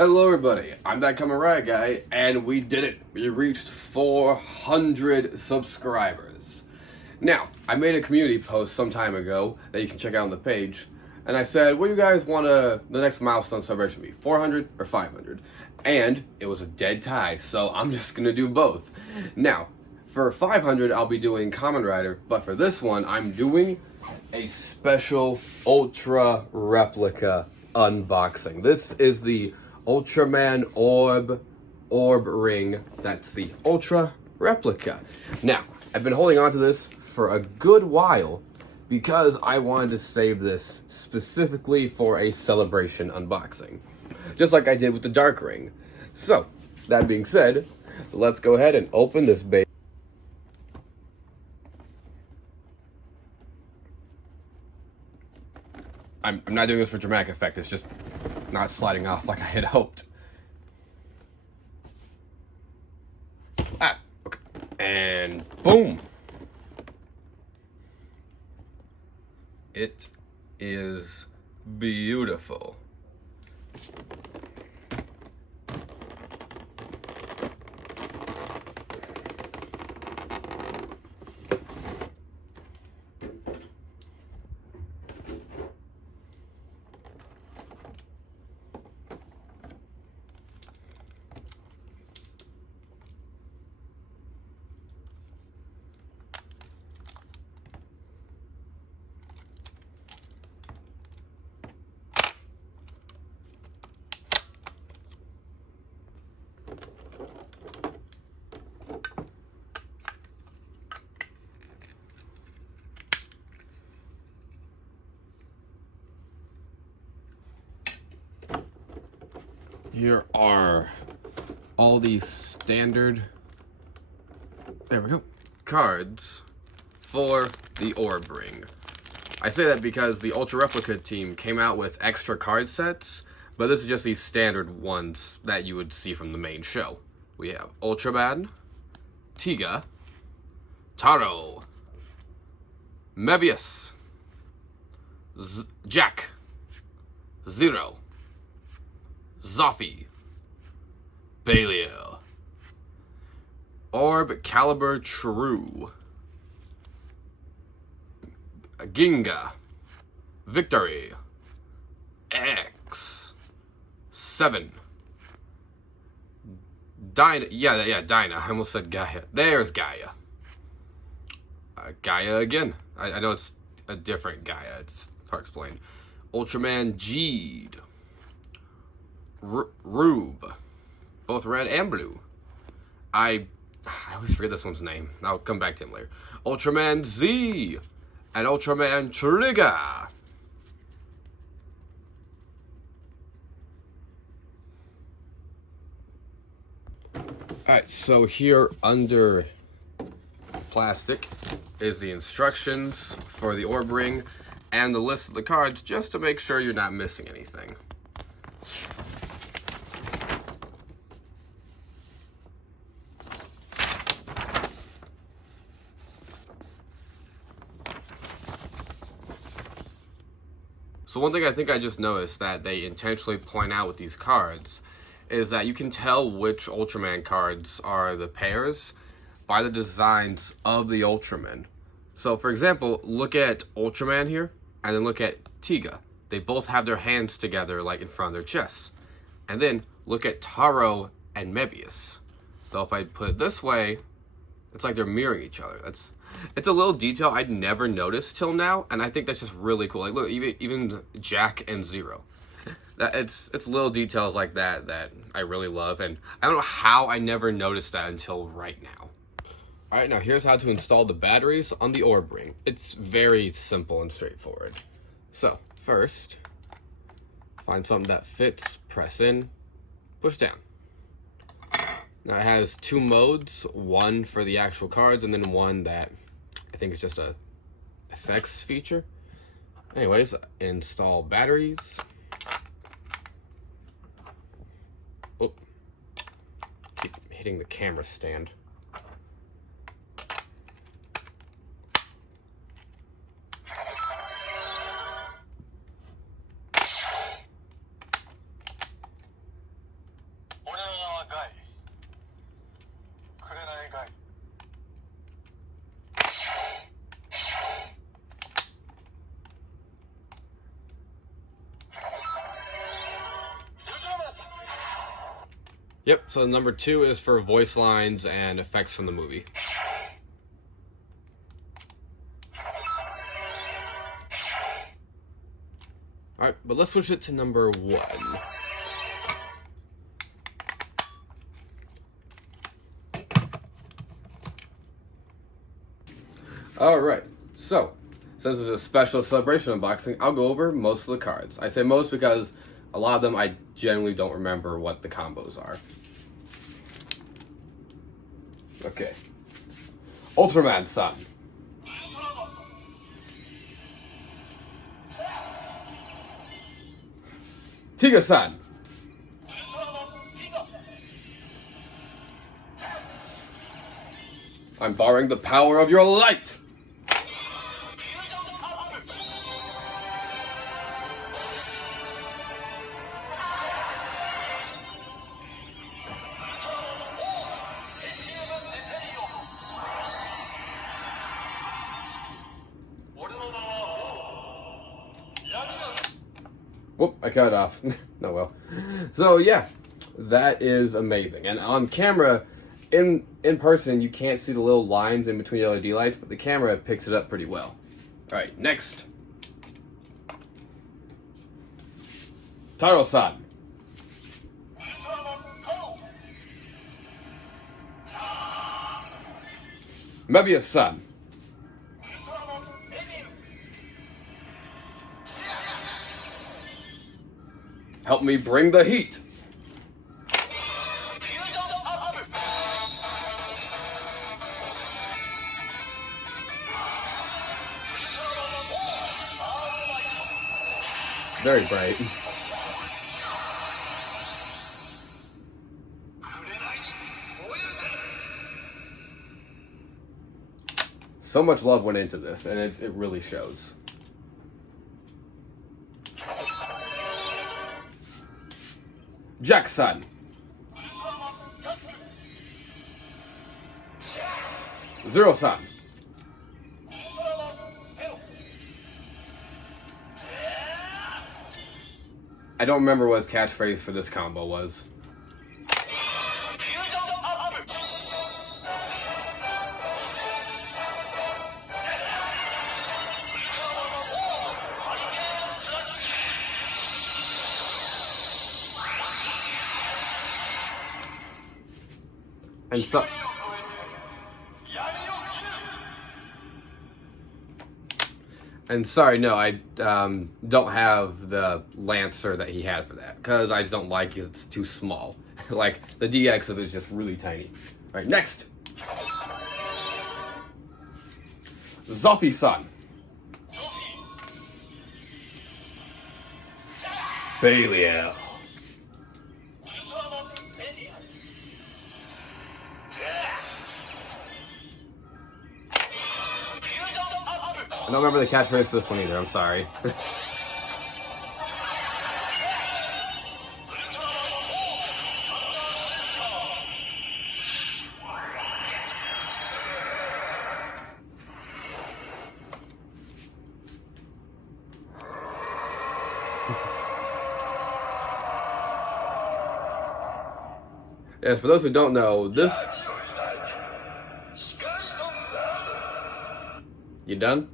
Hello everybody, I'm that Kamaraya guy, and we did it. We reached 400 subscribers. Now, I made a community post some time ago that you can check out on the page, and I said, what do you guys want the next milestone celebration be, 400 or 500? And it was a dead tie, so I'm just gonna do both. Now, for 500, I'll be doing Kamen Rider, but for this one, I'm doing a special Ultra replica unboxing. This is the Ultraman Orb Ring. That's the Ultra replica. Now, I've been holding on to this for a good while because I wanted to save this specifically for a celebration unboxing, just like I did with the Dark Ring. So, that being said, let's go ahead and open this baby. I'm not doing this for dramatic effect, it's just not sliding off like I had hoped. Okay. And boom! It is beautiful. Here are all these standard, there we go, cards for the Orb Ring. I say that because the Ultra Replica team came out with extra card sets, but this is just these standard ones that you would see from the main show. We have Ultraman, Tiga, Taro, Mebius, Jack, Zero, Zoffy, Baleo, Orb Caliber True, Ginga, Victory, X, 7, Dinah, Dinah, I almost said Gaia, there's Gaia, Gaia again, I know it's a different Gaia, it's hard to explain, Ultraman Geed, Rube, both red and blue. I always forget this one's name. I'll come back to him later. Ultraman Z and Ultraman Trigger. Alright, so here under plastic is the instructions for the Orb Ring and the list of the cards, just to make sure you're not missing anything. So one thing I think I just noticed that they intentionally point out with these cards is that you can tell which Ultraman cards are the pairs by the designs of the Ultraman. So for example, look at Ultraman here, and then look at Tiga. They both have their hands together like in front of their chests. And then look at Taro and Mebius. Though if I put it this way, it's like they're mirroring each other. It's a little detail I'd never noticed till now, and I think that's just really cool. Like, look, even Jack and Zero. It's little details like that that I really love, and I don't know how I never noticed that until right now. Alright, now here's how to install the batteries on the Orb Ring. It's very simple and straightforward. So, first, find something that fits, press in, push down. Now it has two modes, one for the actual cards and then one that I think is just a effects feature. Anyways, install batteries. Oh, keep hitting the camera stand. Yep, so number 2 is for voice lines and effects from the movie. Alright, but let's switch it to number 1. Alright, so, since it's a special celebration unboxing, I'll go over most of the cards. I say most because a lot of them I generally don't remember what the combos are. Okay. Ultraman Sun. Tiga-san. I'm borrowing the power of your light. Whoop, I cut it off. No, well. So, yeah, that is amazing. And on camera, in person, you can't see the little lines in between the LED lights, but the camera picks it up pretty well. All right, next. Taro-san. Mebius-san. Help me bring the heat. It's very bright. So much love went into this, and it really shows. Jackson. Zero-san. I don't remember what his catchphrase for this combo was. And sorry, no, I don't have the Lancer that he had for that, because I just don't like it, it's too small. Like, the DX of it is just really tiny. Alright, next! Zoffy-san. Belial. I don't remember the catchphrase for this one either, I'm sorry. Yes, for those who don't know, this... You done?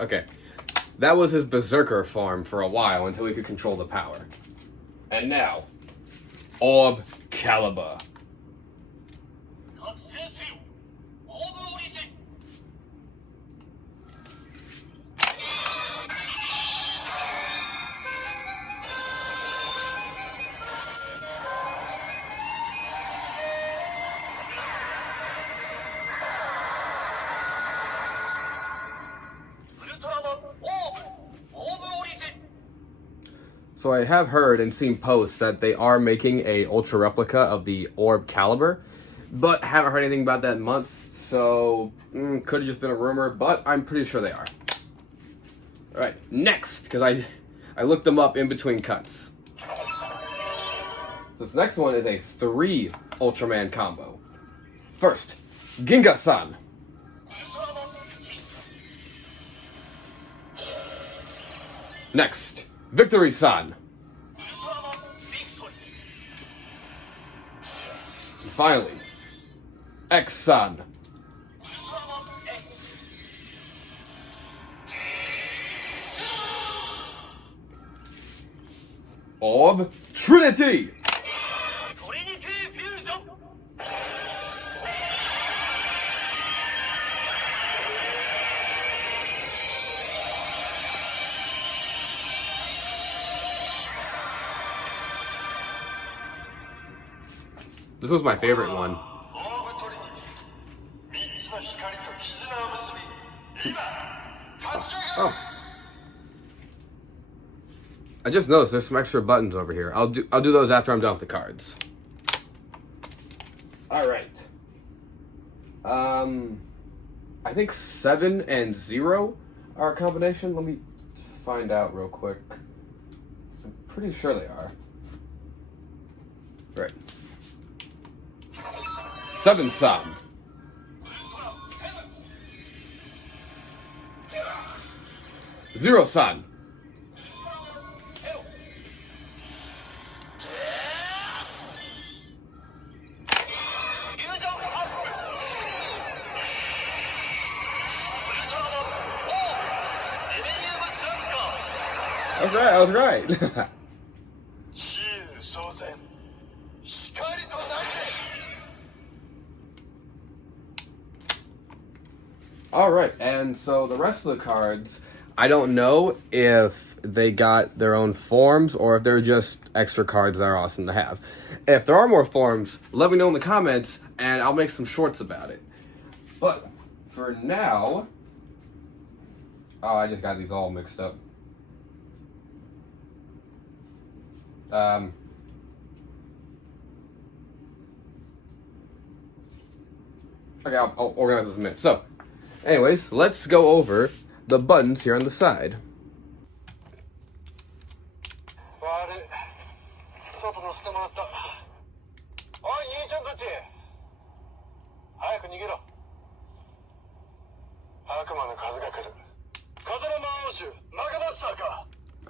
Okay. That was his berserker form for a while until he could control the power. And now, Orb Caliber. So I have heard and seen posts that they are making a ultra replica of the Orb Caliber, but haven't heard anything about that in months, so could have just been a rumor, but I'm pretty sure they are. Alright, next, because I looked them up in between cuts. This next one is a 3 Ultraman combo. First, Ginga-san. Next, Victory-san. And finally, X-san. Orb Trinity. This was my favorite one. Oh. I just noticed there's some extra buttons over here. I'll do those after I'm done with the cards. Alright. I think 7 and 0 are a combination. Let me find out real quick. I'm pretty sure they are. Right. 7-san. 0-san. That's right, I was right. Alright, and so the rest of the cards, I don't know if they got their own forms or if they're just extra cards that are awesome to have. If there are more forms, let me know in the comments and I'll make some shorts about it. But for now... Oh, I just got these all mixed up. Okay, I'll organize this in a minute. So, anyways, let's go over the buttons here on the side.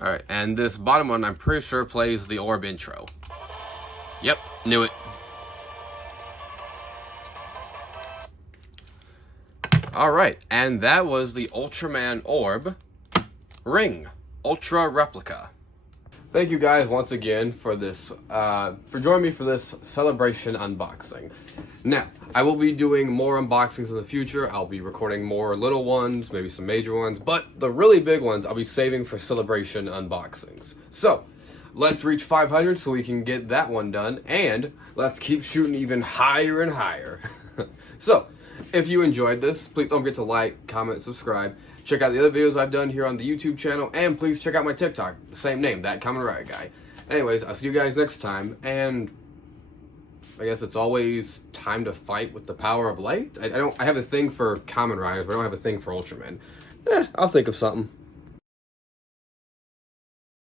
Alright, and this bottom one I'm pretty sure plays the Orb intro. Yep, knew it. Alright, and that was the Ultraman Orb Ring Ultra Replica. Thank you guys once again for this, for joining me for this celebration unboxing. Now, I will be doing more unboxings in the future. I'll be recording more little ones, maybe some major ones, but the really big ones I'll be saving for celebration unboxings. So, let's reach 500 so we can get that one done, and let's keep shooting even higher and higher. So, if you enjoyed this, please don't forget to like, comment, subscribe. Check out the other videos I've done here on the YouTube channel, and please check out my TikTok, the same name, That Kamen Rider Guy. Anyways, I'll see you guys next time, and I guess it's always time to fight with the power of light. I have a thing for Kamen Riders, but I don't have a thing for Ultraman. I'll think of something.